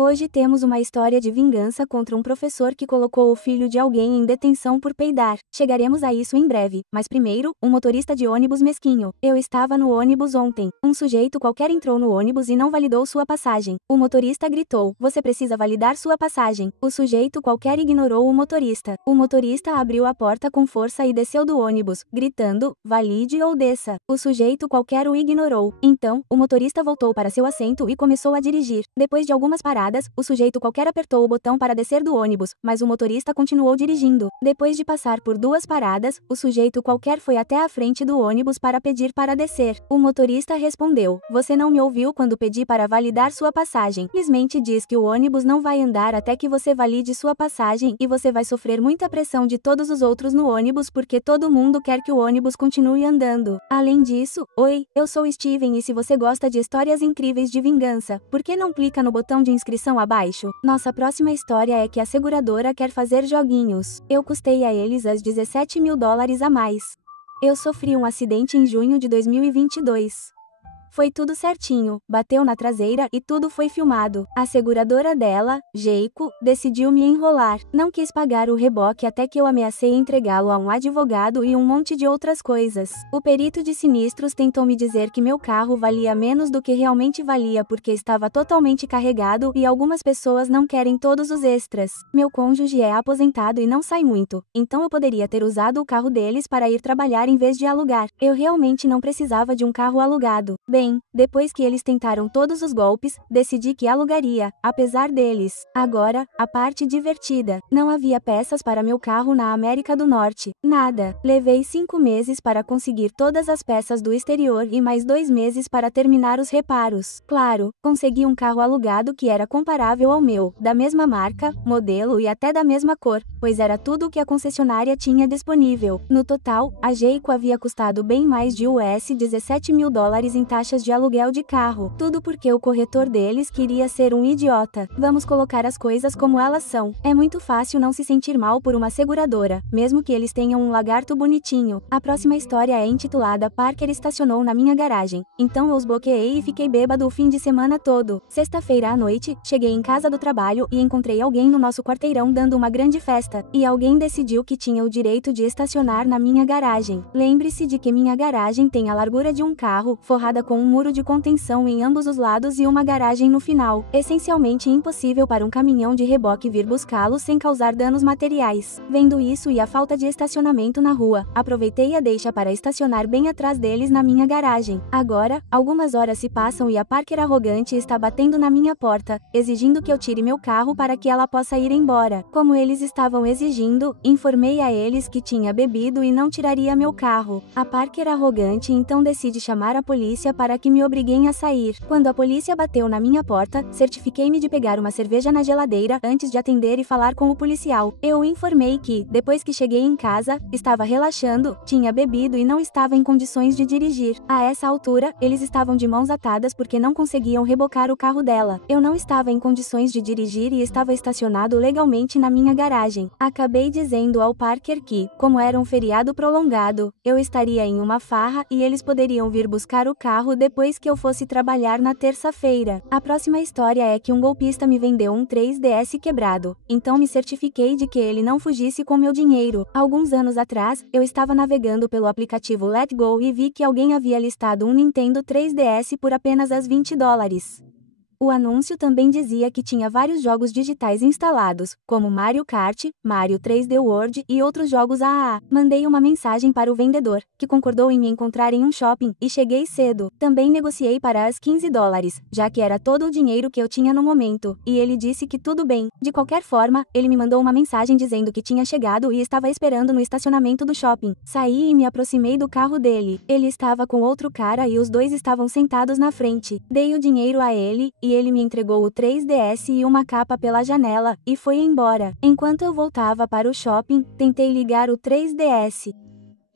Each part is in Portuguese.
Hoje temos uma história de vingança contra um professor que colocou o filho de alguém em detenção por peidar. Chegaremos a isso em breve, mas primeiro, um motorista de ônibus mesquinho. Eu estava no ônibus ontem. Um sujeito qualquer entrou no ônibus e não validou sua passagem. O motorista gritou: "Você precisa validar sua passagem." O sujeito qualquer ignorou o motorista. O motorista abriu a porta com força e desceu do ônibus, gritando: "Valide ou desça." O sujeito qualquer o ignorou. Então, o motorista voltou para seu assento e começou a dirigir. Depois de algumas paradas, o sujeito qualquer apertou o botão para descer do ônibus, mas o motorista continuou dirigindo. Depois de passar por 2 paradas, o sujeito qualquer foi até a frente do ônibus para pedir para descer. O motorista respondeu: "Você não me ouviu quando pedi para validar sua passagem. Simplesmente diz que o ônibus não vai andar até que você valide sua passagem e você vai sofrer muita pressão de todos os outros no ônibus porque todo mundo quer que o ônibus continue andando. Além disso, oi, eu sou Steven e se você gosta de histórias incríveis de vingança, por que não clica no botão de inscrição abaixo?" Nossa próxima história é que a seguradora quer fazer joguinhos. Eu custei a eles as $17.000 a mais. Eu sofri um acidente em junho de 2022. Foi tudo certinho, bateu na traseira e tudo foi filmado. A seguradora dela, Geico, decidiu me enrolar. Não quis pagar o reboque até que eu ameacei entregá-lo a um advogado e um monte de outras coisas. O perito de sinistros tentou me dizer que meu carro valia menos do que realmente valia porque estava totalmente carregado e algumas pessoas não querem todos os extras. Meu cônjuge é aposentado e não sai muito, então eu poderia ter usado o carro deles para ir trabalhar em vez de alugar. Eu realmente não precisava de um carro alugado. Bem, depois que eles tentaram todos os golpes, decidi que alugaria, apesar deles. Agora, a parte divertida. Não havia peças para meu carro na América do Norte. Nada. Levei 5 meses para conseguir todas as peças do exterior e mais 2 meses para terminar os reparos. Claro, consegui um carro alugado que era comparável ao meu, da mesma marca, modelo e até da mesma cor, pois era tudo o que a concessionária tinha disponível. No total, a Geico havia custado bem mais de $17.000 em taxas de aluguel de carro. Tudo porque o corretor deles queria ser um idiota. Vamos colocar as coisas como elas são. É muito fácil não se sentir mal por uma seguradora, mesmo que eles tenham um lagarto bonitinho. A próxima história é intitulada Parker estacionou na minha garagem. Então eu os bloqueei e fiquei bêbado o fim de semana todo. Sexta-feira à noite, cheguei em casa do trabalho e encontrei alguém no nosso quarteirão dando uma grande festa. E alguém decidiu que tinha o direito de estacionar na minha garagem. Lembre-se de que minha garagem tem a largura de um carro, forrada com um muro de contenção em ambos os lados e uma garagem no final. Essencialmente impossível para um caminhão de reboque vir buscá-lo sem causar danos materiais. Vendo isso e a falta de estacionamento na rua, aproveitei a deixa para estacionar bem atrás deles na minha garagem. Agora, algumas horas se passam e a Parker arrogante está batendo na minha porta, exigindo que eu tire meu carro para que ela possa ir embora. Como eles estavam exigindo, informei a eles que tinha bebido e não tiraria meu carro. A Parker arrogante então decide chamar a polícia para que me obriguem a sair. Quando a polícia bateu na minha porta, certifiquei-me de pegar uma cerveja na geladeira antes de atender e falar com o policial. Eu informei que, depois que cheguei em casa, estava relaxando, tinha bebido e não estava em condições de dirigir. A essa altura, eles estavam de mãos atadas porque não conseguiam rebocar o carro dela. Eu não estava em condições de dirigir e estava estacionado legalmente na minha garagem. Acabei dizendo ao Parker que, como era um feriado prolongado, eu estaria em uma farra e eles poderiam vir buscar o carro depois que eu fosse trabalhar na terça-feira. A próxima história é que um golpista me vendeu um 3DS quebrado, então me certifiquei de que ele não fugisse com meu dinheiro. Alguns anos atrás, eu estava navegando pelo aplicativo Letgo e vi que alguém havia listado um Nintendo 3DS por apenas $20. O anúncio também dizia que tinha vários jogos digitais instalados, como Mario Kart, Mario 3D World e outros jogos AAA. Mandei uma mensagem para o vendedor, que concordou em me encontrar em um shopping, e cheguei cedo. Também negociei para as $15, já que era todo o dinheiro que eu tinha no momento, e ele disse que tudo bem. De qualquer forma, ele me mandou uma mensagem dizendo que tinha chegado e estava esperando no estacionamento do shopping. Saí e me aproximei do carro dele. Ele estava com outro cara e os dois estavam sentados na frente. Dei o dinheiro a ele, e ele me entregou o 3DS e uma capa pela janela, e foi embora. Enquanto eu voltava para o shopping, tentei ligar o 3DS.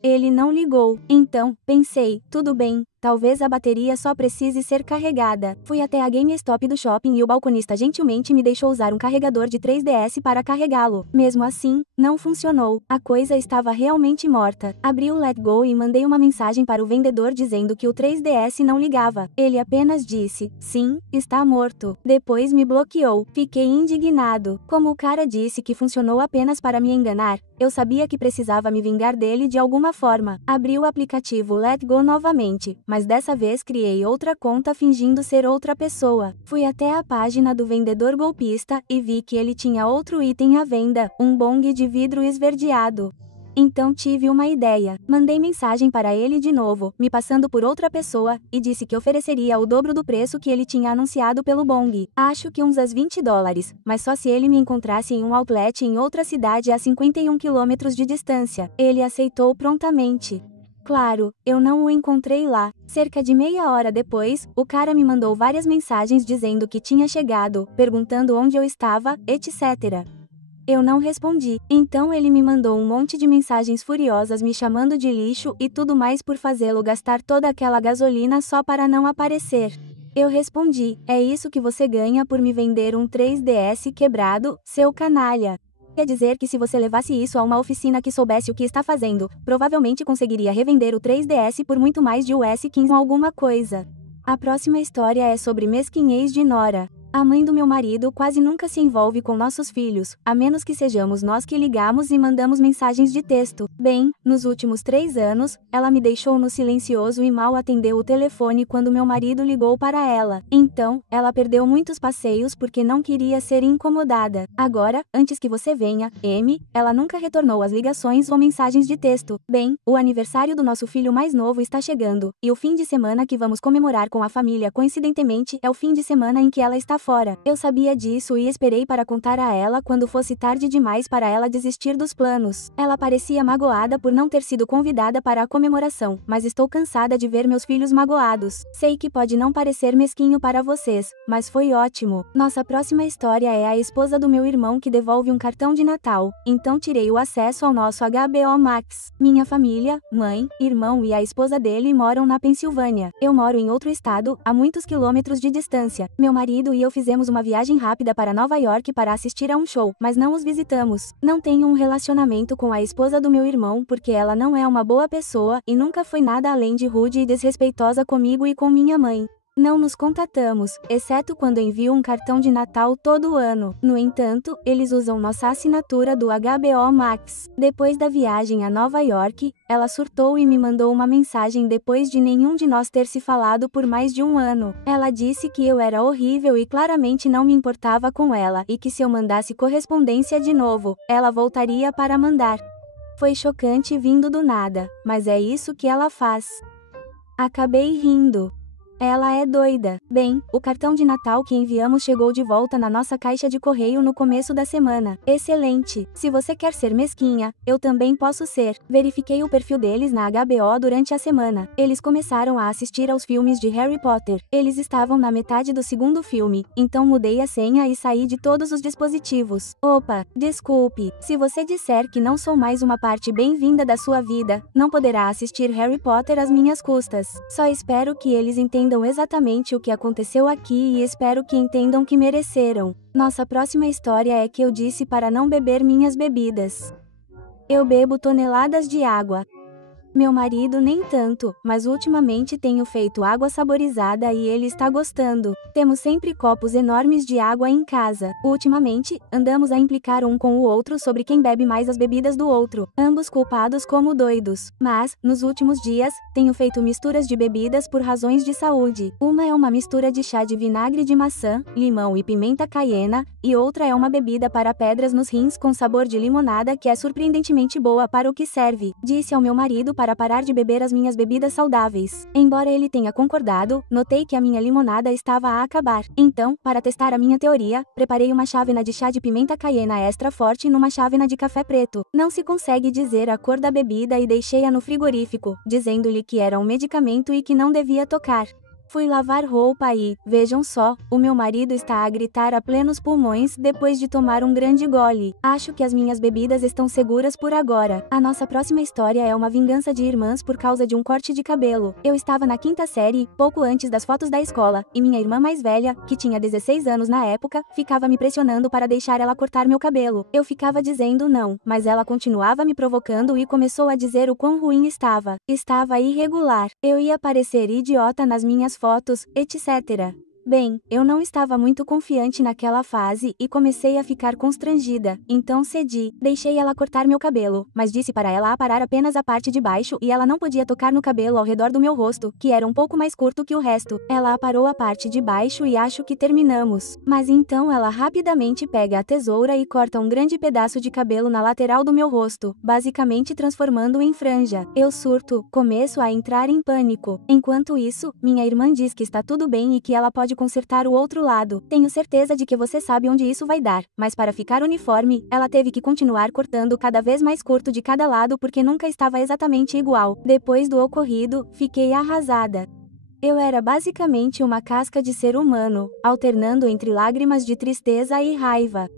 Ele não ligou. Então, pensei, tudo bem, Talvez a bateria só precise ser carregada. Fui até a GameStop do shopping e o balconista gentilmente me deixou usar um carregador de 3DS para carregá-lo. Mesmo assim, não funcionou. A coisa estava realmente morta. Abri o Let Go e mandei uma mensagem para o vendedor dizendo que o 3DS não ligava. Ele apenas disse: sim, está morto. Depois me bloqueou. Fiquei indignado. Como o cara disse que funcionou apenas para me enganar, eu sabia que precisava me vingar dele de alguma forma. Abri o aplicativo Let Go novamente, mas dessa vez criei outra conta fingindo ser outra pessoa. Fui até a página do vendedor golpista e vi que ele tinha outro item à venda, um bong de vidro esverdeado. Então tive uma ideia. Mandei mensagem para ele de novo, me passando por outra pessoa, e disse que ofereceria o dobro do preço que ele tinha anunciado pelo bong. Acho que uns $20, mas só se ele me encontrasse em um outlet em outra cidade a 51 quilômetros de distância. Ele aceitou prontamente. Claro, eu não o encontrei lá. Cerca de meia hora depois, o cara me mandou várias mensagens dizendo que tinha chegado, perguntando onde eu estava, etc. Eu não respondi. Então ele me mandou um monte de mensagens furiosas me chamando de lixo e tudo mais por fazê-lo gastar toda aquela gasolina só para não aparecer. Eu respondi: é isso que você ganha por me vender um 3DS quebrado, seu canalha. Quer dizer que se você levasse isso a uma oficina que soubesse o que está fazendo, provavelmente conseguiria revender o 3DS por muito mais de US$15 alguma coisa. A próxima história é sobre mesquinhez de Nora. A mãe do meu marido quase nunca se envolve com nossos filhos, a menos que sejamos nós que ligamos e mandamos mensagens de texto. Bem, nos últimos 3 anos, ela me deixou no silencioso e mal atendeu o telefone quando meu marido ligou para ela. Então, ela perdeu muitos passeios porque não queria ser incomodada. Agora, antes que você venha, M, ela nunca retornou as ligações ou mensagens de texto. Bem, o aniversário do nosso filho mais novo está chegando, e o fim de semana que vamos comemorar com a família coincidentemente é o fim de semana em que ela está fora. Eu sabia disso e esperei para contar a ela quando fosse tarde demais para ela desistir dos planos. Ela parecia magoada por não ter sido convidada para a comemoração, mas estou cansada de ver meus filhos magoados. Sei que pode não parecer mesquinho para vocês, mas foi ótimo. Nossa próxima história é a esposa do meu irmão que devolve um cartão de Natal, então tirei o acesso ao nosso HBO Max. Minha família, mãe, irmão e a esposa dele moram na Pensilvânia. Eu moro em outro estado, a muitos quilômetros de distância. Meu marido e eu fizemos uma viagem rápida para Nova York para assistir a um show, mas não os visitamos. Não tenho um relacionamento com a esposa do meu irmão porque ela não é uma boa pessoa e nunca foi nada além de rude e desrespeitosa comigo e com minha mãe. Não nos contatamos, exceto quando envio um cartão de Natal todo ano. No entanto, eles usam nossa assinatura do HBO Max. Depois da viagem a Nova York, ela surtou e me mandou uma mensagem depois de nenhum de nós ter se falado por mais de um ano. Ela disse que eu era horrível e claramente não me importava com ela e que se eu mandasse correspondência de novo, ela voltaria para mandar. Foi chocante vindo do nada, mas é isso que ela faz. Acabei rindo. Ela é doida. Bem, o cartão de Natal que enviamos chegou de volta na nossa caixa de correio no começo da semana. Excelente! Se você quer ser mesquinha, eu também posso ser. Verifiquei o perfil deles na HBO durante a semana. Eles começaram a assistir aos filmes de Harry Potter. Eles estavam na metade do segundo filme, então mudei a senha e saí de todos os dispositivos. Opa, desculpe. Se você disser que não sou mais uma parte bem-vinda da sua vida, não poderá assistir Harry Potter às minhas custas. Só espero que eles entendam exatamente o que aconteceu aqui e espero que entendam que mereceram. Nossa próxima história é que eu disse para não beber minhas bebidas. Eu bebo toneladas de água. Meu marido nem tanto, mas ultimamente tenho feito água saborizada e ele está gostando. Temos sempre copos enormes de água em casa. Ultimamente, andamos a implicar um com o outro sobre quem bebe mais as bebidas do outro, ambos culpados como doidos. Mas, nos últimos dias, tenho feito misturas de bebidas por razões de saúde. Uma é uma mistura de chá de vinagre de maçã, limão e pimenta caiena, e outra é uma bebida para pedras nos rins com sabor de limonada que é surpreendentemente boa para o que serve. Disse ao meu marido para parar de beber as minhas bebidas saudáveis. Embora ele tenha concordado, notei que a minha limonada estava a acabar. Então, para testar a minha teoria, preparei uma chávena de chá de pimenta caiena extra forte numa chávena de café preto. Não se consegue dizer a cor da bebida e deixei-a no frigorífico, dizendo-lhe que era um medicamento e que não devia tocar. Fui lavar roupa e, vejam só, o meu marido está a gritar a plenos pulmões depois de tomar um grande gole. Acho que as minhas bebidas estão seguras por agora. A nossa próxima história é uma vingança de irmãs por causa de um corte de cabelo. Eu estava na quinta série, pouco antes das fotos da escola, e minha irmã mais velha, que tinha 16 anos na época, ficava me pressionando para deixar ela cortar meu cabelo. Eu ficava dizendo não, mas ela continuava me provocando e começou a dizer o quão ruim estava. Estava irregular. Eu ia parecer idiota nas minhas fotos, etc. Bem, eu não estava muito confiante naquela fase e comecei a ficar constrangida, então cedi. Deixei ela cortar meu cabelo, mas disse para ela aparar apenas a parte de baixo e ela não podia tocar no cabelo ao redor do meu rosto, que era um pouco mais curto que o resto. Ela aparou a parte de baixo e acho que terminamos. Mas então ela rapidamente pega a tesoura e corta um grande pedaço de cabelo na lateral do meu rosto, basicamente transformando-o em franja. Eu surto, começo a entrar em pânico. Enquanto isso, minha irmã diz que está tudo bem e que ela pode consertar o outro lado. Tenho certeza de que você sabe onde isso vai dar, mas para ficar uniforme, ela teve que continuar cortando cada vez mais curto de cada lado porque nunca estava exatamente igual. Depois do ocorrido, fiquei arrasada. Eu era basicamente uma casca de ser humano, alternando entre lágrimas de tristeza e raiva.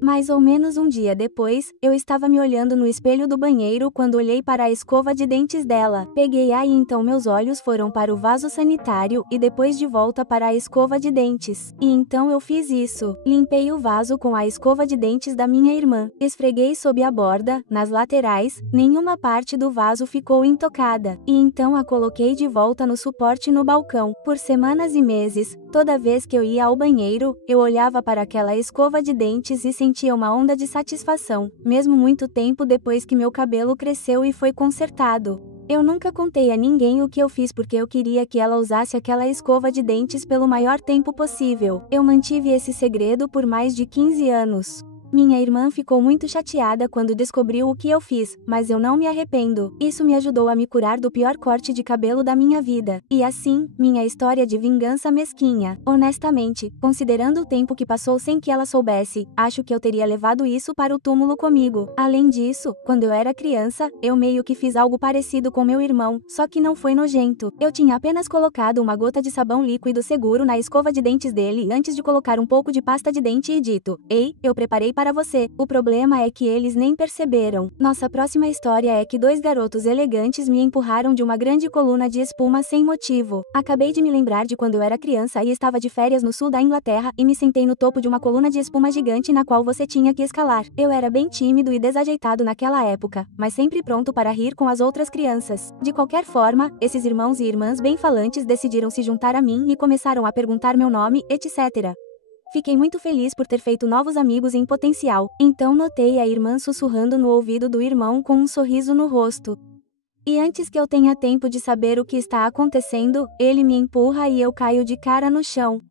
Mais ou menos um dia depois, eu estava me olhando no espelho do banheiro quando olhei para a escova de dentes dela. Peguei e então meus olhos foram para o vaso sanitário e depois de volta para a escova de dentes. E então eu fiz isso. Limpei o vaso com a escova de dentes da minha irmã. Esfreguei sob a borda, nas laterais, nenhuma parte do vaso ficou intocada. E então a coloquei de volta no suporte no balcão. Por semanas e meses, toda vez que eu ia ao banheiro, eu olhava para aquela escova de dentes e sentia uma onda de satisfação, mesmo muito tempo depois que meu cabelo cresceu e foi consertado. Eu nunca contei a ninguém o que eu fiz porque eu queria que ela usasse aquela escova de dentes pelo maior tempo possível. Eu mantive esse segredo por mais de 15 anos. Minha irmã ficou muito chateada quando descobriu o que eu fiz, mas eu não me arrependo. Isso me ajudou a me curar do pior corte de cabelo da minha vida. E assim, minha história de vingança mesquinha. Honestamente, considerando o tempo que passou sem que ela soubesse, acho que eu teria levado isso para o túmulo comigo. Além disso, quando eu era criança, eu meio que fiz algo parecido com meu irmão, só que não foi nojento. Eu tinha apenas colocado uma gota de sabão líquido seguro na escova de dentes dele antes de colocar um pouco de pasta de dente e dito: "Ei, eu preparei para você." O problema é que eles nem perceberam. Nossa próxima história é que dois garotos elegantes me empurraram de uma grande coluna de espuma sem motivo. Acabei de me lembrar de quando eu era criança e estava de férias no sul da Inglaterra e me sentei no topo de uma coluna de espuma gigante na qual você tinha que escalar. Eu era bem tímido e desajeitado naquela época, mas sempre pronto para rir com as outras crianças. De qualquer forma, esses irmãos e irmãs bem falantes decidiram se juntar a mim e começaram a perguntar meu nome, etc. Fiquei muito feliz por ter feito novos amigos em potencial, então notei a irmã sussurrando no ouvido do irmão com um sorriso no rosto. E antes que eu tenha tempo de saber o que está acontecendo, ele me empurra e eu caio de cara no chão.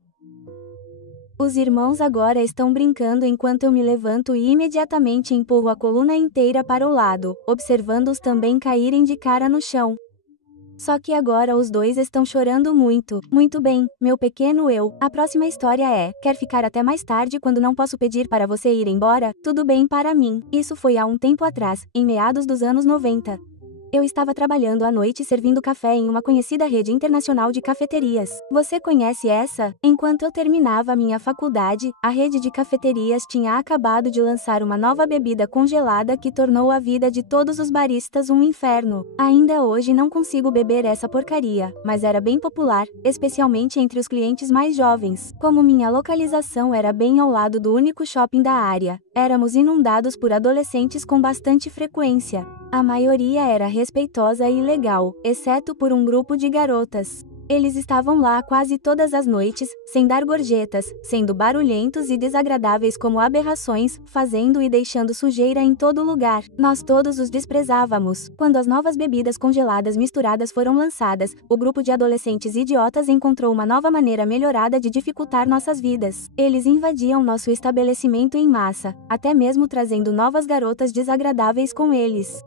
Os irmãos agora estão brincando enquanto eu me levanto e imediatamente empurro a coluna inteira para o lado, observando-os também caírem de cara no chão. Só que agora os dois estão chorando muito. Muito bem, meu pequeno eu. A próxima história é: quer ficar até mais tarde quando não posso pedir para você ir embora? Tudo bem para mim. Isso foi há um tempo atrás, em meados dos anos 90. Eu estava trabalhando à noite servindo café em uma conhecida rede internacional de cafeterias. Você conhece essa? Enquanto eu terminava minha faculdade, a rede de cafeterias tinha acabado de lançar uma nova bebida congelada que tornou a vida de todos os baristas um inferno. Ainda hoje não consigo beber essa porcaria, mas era bem popular, especialmente entre os clientes mais jovens. Como minha localização era bem ao lado do único shopping da área, éramos inundados por adolescentes com bastante frequência. A maioria era respeitosa e legal, exceto por um grupo de garotas. Eles estavam lá quase todas as noites, sem dar gorjetas, sendo barulhentos e desagradáveis como aberrações, fazendo e deixando sujeira em todo lugar. Nós todos os desprezávamos. Quando as novas bebidas congeladas misturadas foram lançadas, o grupo de adolescentes idiotas encontrou uma nova maneira melhorada de dificultar nossas vidas. Eles invadiam nosso estabelecimento em massa, até mesmo trazendo novas garotas desagradáveis com eles.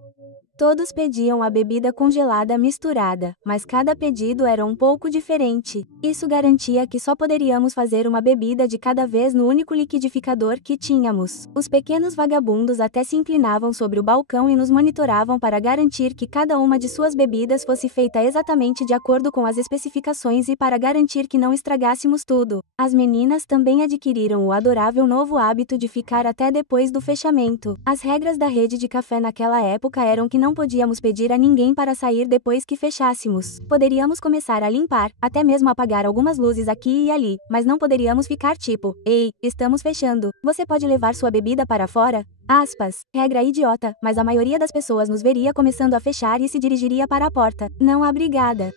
Todos pediam a bebida congelada misturada, mas cada pedido era um pouco diferente. Isso garantia que só poderíamos fazer uma bebida de cada vez no único liquidificador que tínhamos. Os pequenos vagabundos até se inclinavam sobre o balcão e nos monitoravam para garantir que cada uma de suas bebidas fosse feita exatamente de acordo com as especificações e para garantir que não estragássemos tudo. As meninas também adquiriram o adorável novo hábito de ficar até depois do fechamento. As regras da rede de café naquela época eram que não podíamos pedir a ninguém para sair depois que fechássemos. Poderíamos começar a limpar, até mesmo apagar algumas luzes aqui e ali, mas não poderíamos ficar tipo, ei, estamos fechando, você pode levar sua bebida para fora? Aspas, regra idiota, mas a maioria das pessoas nos veria começando a fechar e se dirigiria para a porta. Não obrigada.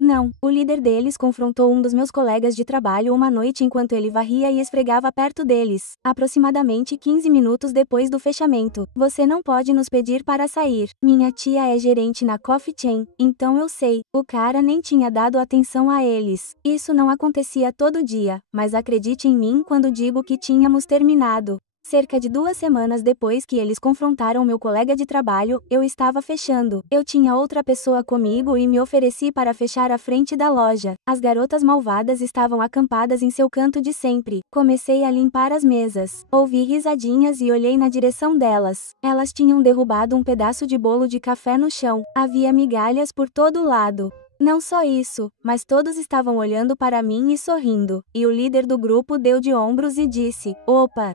Não, o líder deles confrontou um dos meus colegas de trabalho uma noite enquanto ele varria e esfregava perto deles, aproximadamente 15 minutos depois do fechamento. Você não pode nos pedir para sair. Minha tia é gerente na Coffee Chain, então eu sei, o cara nem tinha dado atenção a eles. Isso não acontecia todo dia, mas acredite em mim quando digo que tínhamos terminado. Cerca de 2 semanas depois que eles confrontaram meu colega de trabalho, eu estava fechando. Eu tinha outra pessoa comigo e me ofereci para fechar a frente da loja. As garotas malvadas estavam acampadas em seu canto de sempre. Comecei a limpar as mesas. Ouvi risadinhas e olhei na direção delas. Elas tinham derrubado um pedaço de bolo de café no chão. Havia migalhas por todo lado. Não só isso, mas todos estavam olhando para mim e sorrindo. E o líder do grupo deu de ombros e disse: "Opa!"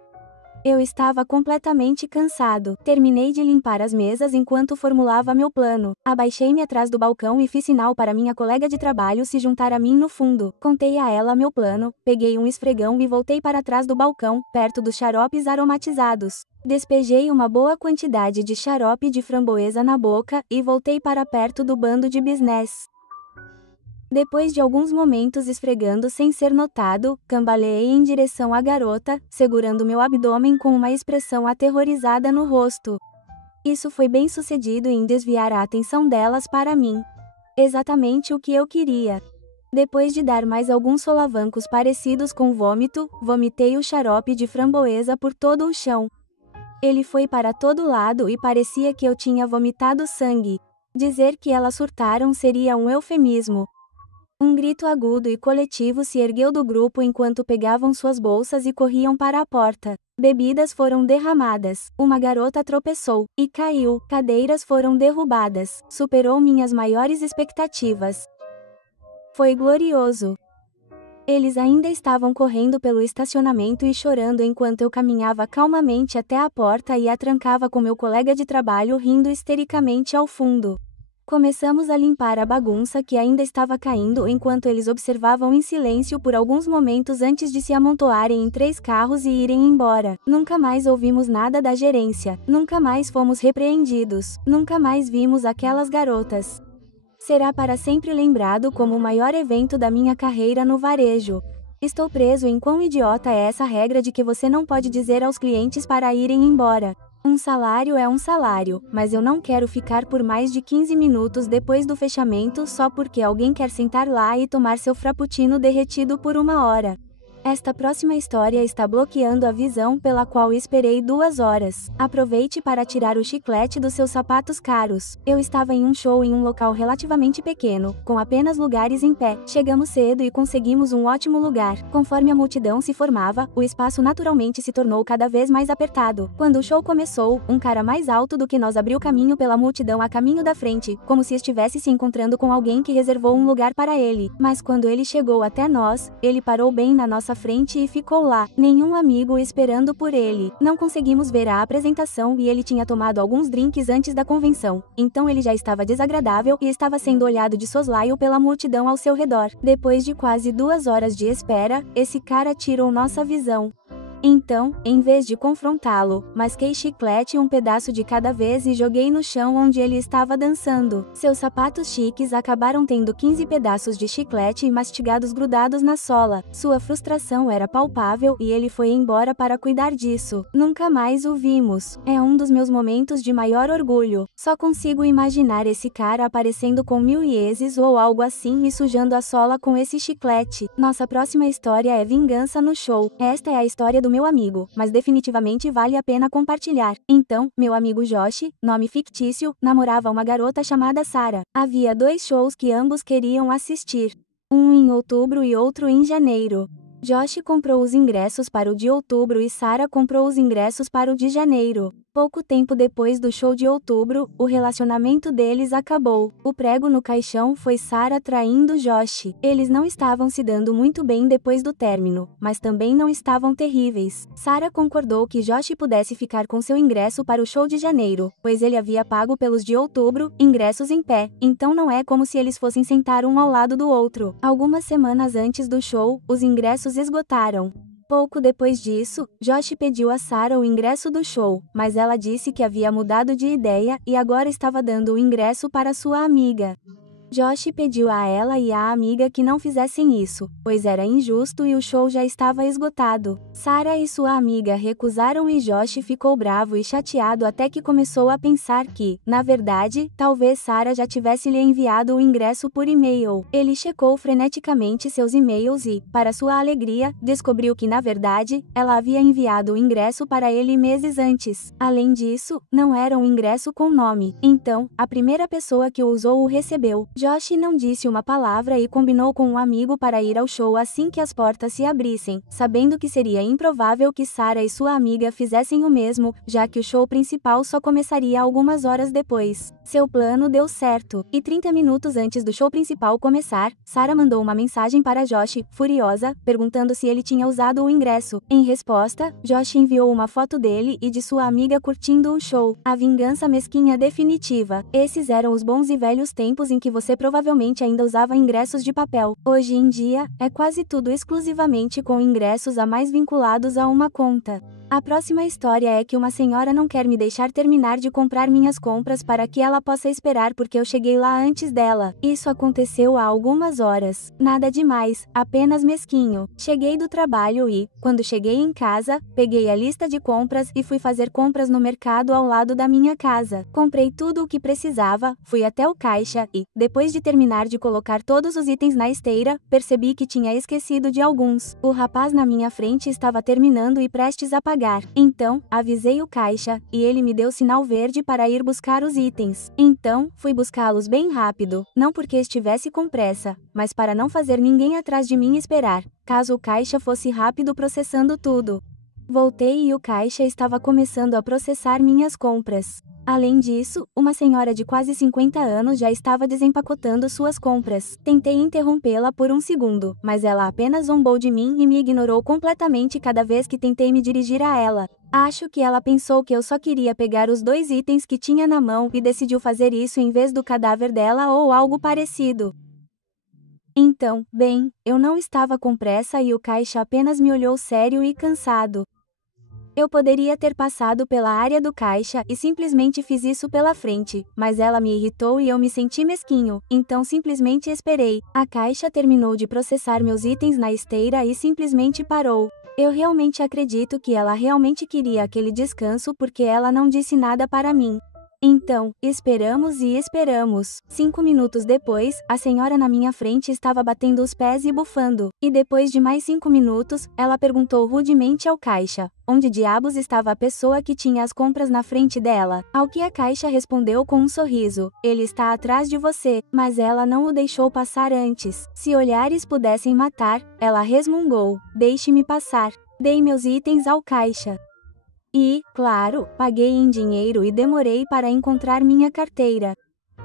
Eu estava completamente cansado. Terminei de limpar as mesas enquanto formulava meu plano. Abaixei-me atrás do balcão e fiz sinal para minha colega de trabalho se juntar a mim no fundo. Contei a ela meu plano, peguei um esfregão e voltei para trás do balcão, perto dos xaropes aromatizados. Despejei uma boa quantidade de xarope de framboesa na boca e voltei para perto do bando de business. Depois de alguns momentos esfregando sem ser notado, cambaleei em direção à garota, segurando meu abdômen com uma expressão aterrorizada no rosto. Isso foi bem sucedido em desviar a atenção delas para mim. Exatamente o que eu queria. Depois de dar mais alguns solavancos parecidos com vômito, vomitei o xarope de framboesa por todo o chão. Ele foi para todo lado e parecia que eu tinha vomitado sangue. Dizer que elas surtaram seria um eufemismo. Um grito agudo e coletivo se ergueu do grupo enquanto pegavam suas bolsas e corriam para a porta. Bebidas foram derramadas, uma garota tropeçou e caiu, cadeiras foram derrubadas, superou minhas maiores expectativas. Foi glorioso. Eles ainda estavam correndo pelo estacionamento e chorando enquanto eu caminhava calmamente até a porta e a trancava com meu colega de trabalho rindo histericamente ao fundo. Começamos a limpar a bagunça que ainda estava caindo enquanto eles observavam em silêncio por alguns momentos antes de se amontoarem em 3 carros e irem embora. Nunca mais ouvimos nada da gerência, nunca mais fomos repreendidos, nunca mais vimos aquelas garotas. Será para sempre lembrado como o maior evento da minha carreira no varejo. Estou preso em quão idiota é essa regra de que você não pode dizer aos clientes para irem embora. Um salário é um salário, mas eu não quero ficar por mais de 15 minutos depois do fechamento só porque alguém quer sentar lá e tomar seu frappuccino derretido por 1 hora. Esta próxima história está bloqueando a visão pela qual esperei 2 horas. Aproveite para tirar o chiclete dos seus sapatos caros. Eu estava em um show em um local relativamente pequeno, com apenas lugares em pé. Chegamos cedo e conseguimos um ótimo lugar. Conforme a multidão se formava, o espaço naturalmente se tornou cada vez mais apertado. Quando o show começou, um cara mais alto do que nós abriu caminho pela multidão a caminho da frente, como se estivesse se encontrando com alguém que reservou um lugar para ele. Mas quando ele chegou até nós, ele parou bem na nossa frente e ficou lá, nenhum amigo esperando por ele. Não conseguimos ver a apresentação e ele tinha tomado alguns drinks antes da convenção, então ele já estava desagradável e estava sendo olhado de soslaio pela multidão ao seu redor. Depois de quase 2 horas de espera, esse cara tirou nossa visão. Então, em vez de confrontá-lo, masquei chiclete um pedaço de cada vez e joguei no chão onde ele estava dançando. Seus sapatos chiques acabaram tendo 15 pedaços de chiclete mastigados grudados na sola. Sua frustração era palpável e ele foi embora para cuidar disso. Nunca mais o vimos. É um dos meus momentos de maior orgulho. Só consigo imaginar esse cara aparecendo com 1000 ieses ou algo assim e sujando a sola com esse chiclete. Nossa próxima história é vingança no show. Esta é a história do do meu amigo, mas definitivamente vale a pena compartilhar. Então, meu amigo Josh, nome fictício, namorava uma garota chamada Sarah. Havia 2 shows que ambos queriam assistir. Um em outubro e outro em janeiro. Josh comprou os ingressos para o de outubro e Sarah comprou os ingressos para o de janeiro. Pouco tempo depois do show de outubro, o relacionamento deles acabou. O prego no caixão foi Sarah traindo Josh. Eles não estavam se dando muito bem depois do término, mas também não estavam terríveis. Sarah concordou que Josh pudesse ficar com seu ingresso para o show de janeiro, pois ele havia pago pelos de outubro, ingressos em pé, então não é como se eles fossem sentar um ao lado do outro. Algumas semanas antes do show, os ingressos esgotaram. Pouco depois disso, Josh pediu a Sarah o ingresso do show, mas ela disse que havia mudado de ideia e agora estava dando o ingresso para sua amiga. Josh pediu a ela e à amiga que não fizessem isso, pois era injusto e o show já estava esgotado. Sarah e sua amiga recusaram e Josh ficou bravo e chateado até que começou a pensar que, na verdade, talvez Sarah já tivesse lhe enviado o ingresso por e-mail. Ele checou freneticamente seus e-mails e, para sua alegria, descobriu que na verdade, ela havia enviado o ingresso para ele meses antes. Além disso, não era um ingresso com nome. Então, a primeira pessoa que o usou o recebeu. Josh não disse uma palavra e combinou com um amigo para ir ao show assim que as portas se abrissem, sabendo que seria improvável que Sarah e sua amiga fizessem o mesmo, já que o show principal só começaria algumas horas depois. Seu plano deu certo, e 30 minutos antes do show principal começar, Sarah mandou uma mensagem para Josh, furiosa, perguntando se ele tinha usado o ingresso. Em resposta, Josh enviou uma foto dele e de sua amiga curtindo o show. A vingança mesquinha definitiva. Esses eram os bons e velhos tempos em que você provavelmente ainda usava ingressos de papel. Hoje em dia, é quase tudo exclusivamente com ingressos a mais vinculados a uma conta. A próxima história é que uma senhora não quer me deixar terminar de comprar minhas compras para que ela possa esperar porque eu cheguei lá antes dela. Isso aconteceu há algumas horas. Nada demais, apenas mesquinho. Cheguei do trabalho e, quando cheguei em casa, peguei a lista de compras e fui fazer compras no mercado ao lado da minha casa. Comprei tudo o que precisava, fui até o caixa e, depois de terminar de colocar todos os itens na esteira, percebi que tinha esquecido de alguns. O rapaz na minha frente estava terminando e prestes a pagar. Então, avisei o caixa, e ele me deu sinal verde para ir buscar os itens. Então, fui buscá-los bem rápido, não porque estivesse com pressa, mas para não fazer ninguém atrás de mim esperar, caso o caixa fosse rápido processando tudo. Voltei e o caixa estava começando a processar minhas compras. Além disso, uma senhora de quase 50 anos já estava desempacotando suas compras. Tentei interrompê-la por um segundo, mas ela apenas zombou de mim e me ignorou completamente cada vez que tentei me dirigir a ela. Acho que ela pensou que eu só queria pegar os 2 itens que tinha na mão e decidiu fazer isso em vez do cadáver dela ou algo parecido. Então, bem, eu não estava com pressa e o caixa apenas me olhou sério e cansado. Eu poderia ter passado pela área do caixa e simplesmente fiz isso pela frente, mas ela me irritou e eu me senti mesquinho, então simplesmente esperei. A caixa terminou de processar meus itens na esteira e simplesmente parou. Eu realmente acredito que ela realmente queria aquele descanso porque ela não disse nada para mim. Então, esperamos e esperamos. 5 minutos depois, a senhora na minha frente estava batendo os pés e bufando. E depois de mais 5 minutos, ela perguntou rudemente ao caixa, onde diabos estava a pessoa que tinha as compras na frente dela. Ao que a caixa respondeu com um sorriso, ele está atrás de você, mas ela não o deixou passar antes. Se olhares pudessem matar, ela resmungou, deixe-me passar. Dei meus itens ao caixa. E, claro, paguei em dinheiro e demorei para encontrar minha carteira.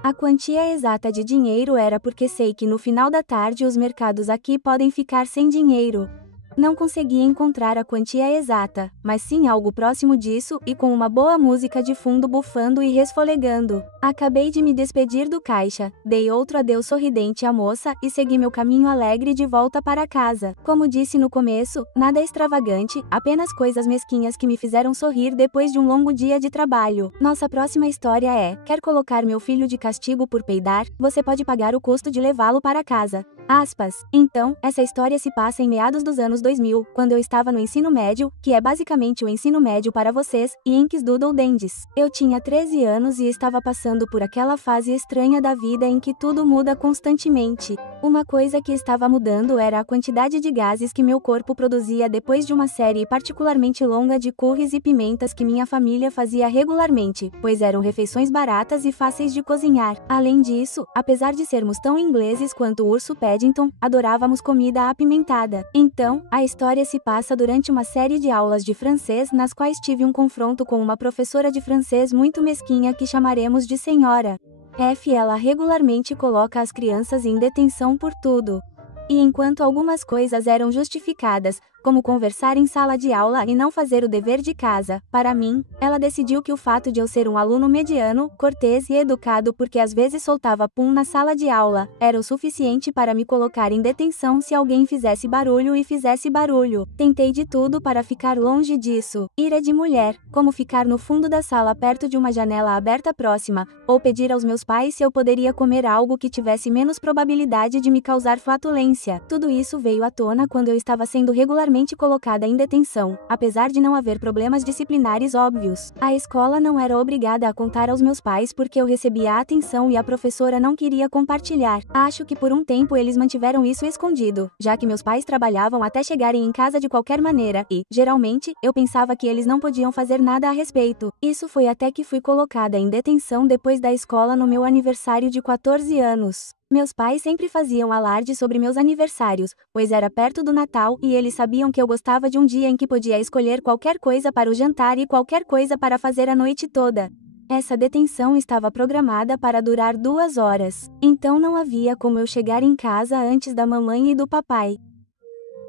A quantia exata de dinheiro era porque sei que no final da tarde os mercados aqui podem ficar sem dinheiro. Não consegui encontrar a quantia exata, mas sim algo próximo disso e com uma boa música de fundo bufando e resfolegando. Acabei de me despedir do caixa, dei outro adeus sorridente à moça e segui meu caminho alegre de volta para casa. Como disse no começo, nada extravagante, apenas coisas mesquinhas que me fizeram sorrir depois de um longo dia de trabalho. Nossa próxima história é: quer colocar meu filho de castigo por peidar? Você pode pagar o custo de levá-lo para casa. Aspas. Então, essa história se passa em meados dos anos 2000, quando eu estava no ensino médio, que é basicamente o ensino médio para vocês, e Inks Doodle Dandies. Eu tinha 13 anos e estava passando por aquela fase estranha da vida em que tudo muda constantemente. Uma coisa que estava mudando era a quantidade de gases que meu corpo produzia depois de uma série particularmente longa de curries e pimentas que minha família fazia regularmente, pois eram refeições baratas e fáceis de cozinhar. Além disso, apesar de sermos tão ingleses quanto o urso Paddington, adorávamos comida apimentada. Então, a história se passa durante uma série de aulas de francês nas quais tive um confronto com uma professora de francês muito mesquinha que chamaremos de Senhora F. Ela regularmente coloca as crianças em detenção por tudo. E enquanto algumas coisas eram justificadas, como conversar em sala de aula e não fazer o dever de casa, para mim, ela decidiu que o fato de eu ser um aluno mediano, cortês e educado porque às vezes soltava pum na sala de aula, era o suficiente para me colocar em detenção se alguém fizesse barulho e fizesse barulho. Tentei de tudo para ficar longe disso. Ira de mulher, como ficar no fundo da sala perto de uma janela aberta próxima, ou pedir aos meus pais se eu poderia comer algo que tivesse menos probabilidade de me causar flatulência. Tudo isso veio à tona quando eu estava sendo regularmente colocada em detenção, apesar de não haver problemas disciplinares óbvios. A escola não era obrigada a contar aos meus pais porque eu recebia a atenção e a professora não queria compartilhar. Acho que por um tempo eles mantiveram isso escondido, já que meus pais trabalhavam até chegarem em casa de qualquer maneira e, geralmente, eu pensava que eles não podiam fazer nada a respeito. Isso foi até que fui colocada em detenção depois da escola no meu aniversário de 14 anos. Meus pais sempre faziam alarde sobre meus aniversários, pois era perto do Natal e eles sabiam que eu gostava de um dia em que podia escolher qualquer coisa para o jantar e qualquer coisa para fazer a noite toda. Essa detenção estava programada para durar 2 horas, então não havia como eu chegar em casa antes da mamãe e do papai.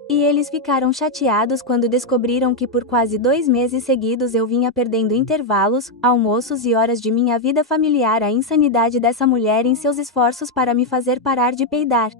E eles ficaram chateados quando descobriram que por quase 2 meses seguidos eu vinha perdendo intervalos, almoços e horas de minha vida familiar à insanidade dessa mulher em seus esforços para me fazer parar de peidar.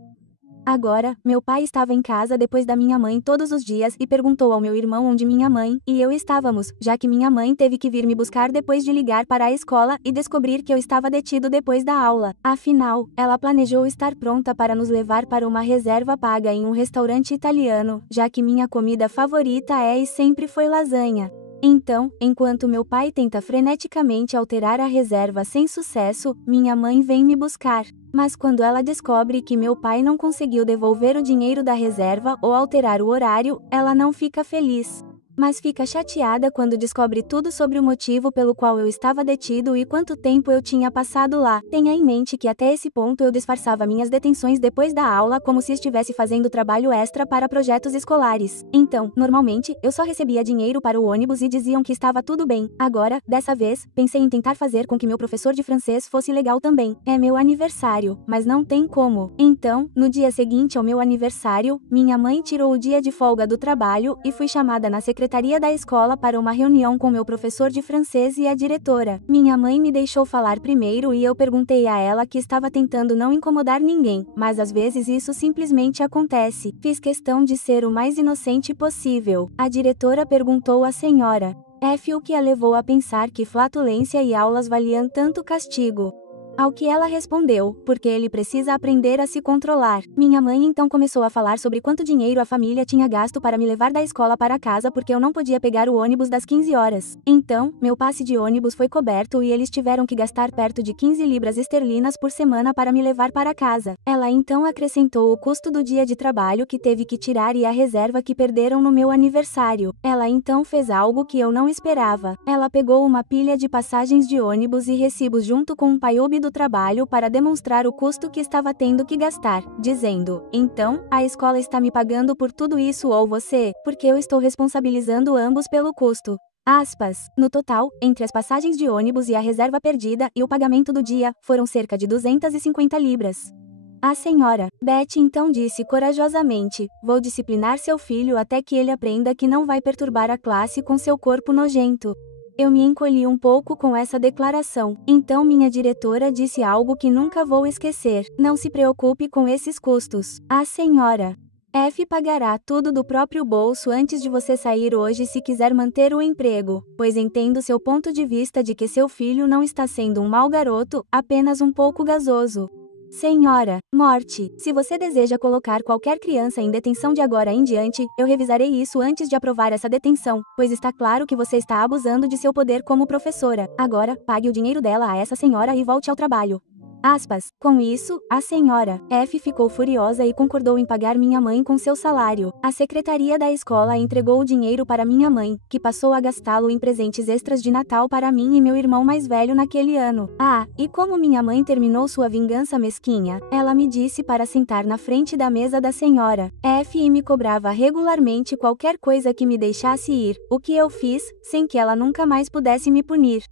Agora, meu pai estava em casa depois da minha mãe todos os dias e perguntou ao meu irmão onde minha mãe e eu estávamos, já que minha mãe teve que vir me buscar depois de ligar para a escola e descobrir que eu estava detido depois da aula. Afinal, ela planejou estar pronta para nos levar para uma reserva paga em um restaurante italiano, já que minha comida favorita é e sempre foi lasanha. Então, enquanto meu pai tenta freneticamente alterar a reserva sem sucesso, minha mãe vem me buscar. Mas quando ela descobre que meu pai não conseguiu devolver o dinheiro da reserva ou alterar o horário, ela não fica feliz. Mas fica chateada quando descobre tudo sobre o motivo pelo qual eu estava detido e quanto tempo eu tinha passado lá. Tenha em mente que até esse ponto eu disfarçava minhas detenções depois da aula como se estivesse fazendo trabalho extra para projetos escolares. Então, normalmente, eu só recebia dinheiro para o ônibus e diziam que estava tudo bem. Agora, dessa vez, pensei em tentar fazer com que meu professor de francês fosse legal também. É meu aniversário, mas não tem como. Então, no dia seguinte ao meu aniversário, minha mãe tirou o dia de folga do trabalho e fui chamada na secretaria da escola para uma reunião com meu professor de francês e a diretora. Minha mãe me deixou falar primeiro e eu perguntei a ela que estava tentando não incomodar ninguém, mas às vezes isso simplesmente acontece. Fiz questão de ser o mais inocente possível. A diretora perguntou à senhora F o que a levou a pensar que flatulência e aulas valiam tanto castigo. Ao que ela respondeu, porque ele precisa aprender a se controlar. Minha mãe então começou a falar sobre quanto dinheiro a família tinha gasto para me levar da escola para casa porque eu não podia pegar o ônibus das 15 horas. Então, meu passe de ônibus foi coberto e eles tiveram que gastar perto de 15 libras esterlinas por semana para me levar para casa. Ela então acrescentou o custo do dia de trabalho que teve que tirar e a reserva que perderam no meu aniversário. Ela então fez algo que eu não esperava. Ela pegou uma pilha de passagens de ônibus e recibos junto com um paiube do trabalho para demonstrar o custo que estava tendo que gastar, dizendo, então, a escola está me pagando por tudo isso ou você, porque eu estou responsabilizando ambos pelo custo. Aspas. No total, entre as passagens de ônibus e a reserva perdida e o pagamento do dia, foram cerca de 250 libras. A senhora Betty então disse corajosamente, vou disciplinar seu filho até que ele aprenda que não vai perturbar a classe com seu corpo nojento. Eu me encolhi um pouco com essa declaração. Então minha diretora disse algo que nunca vou esquecer. Não se preocupe com esses custos. A senhora F pagará tudo do próprio bolso antes de você sair hoje se quiser manter o emprego, pois entendo seu ponto de vista de que seu filho não está sendo um mau garoto, apenas um pouco gasoso. Senhora, morte. Se você deseja colocar qualquer criança em detenção de agora em diante, eu revisarei isso antes de aprovar essa detenção, pois está claro que você está abusando de seu poder como professora. Agora, pague o dinheiro dela a essa senhora e volte ao trabalho. Aspas. Com isso, a senhora F ficou furiosa e concordou em pagar minha mãe com seu salário. A secretaria da escola entregou o dinheiro para minha mãe, que passou a gastá-lo em presentes extras de Natal para mim e meu irmão mais velho naquele ano. Ah, e como minha mãe terminou sua vingança mesquinha, ela me disse para sentar na frente da mesa da senhora F e me cobrava regularmente qualquer coisa que me deixasse ir, o que eu fiz, sem que ela nunca mais pudesse me punir.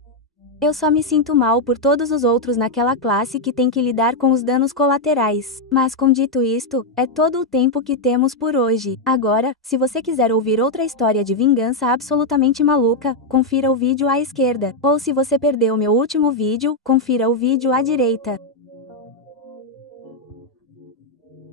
Eu só me sinto mal por todos os outros naquela classe que tem que lidar com os danos colaterais. Mas com dito isto, é todo o tempo que temos por hoje. Agora, se você quiser ouvir outra história de vingança absolutamente maluca, confira o vídeo à esquerda. Ou se você perdeu meu último vídeo, confira o vídeo à direita.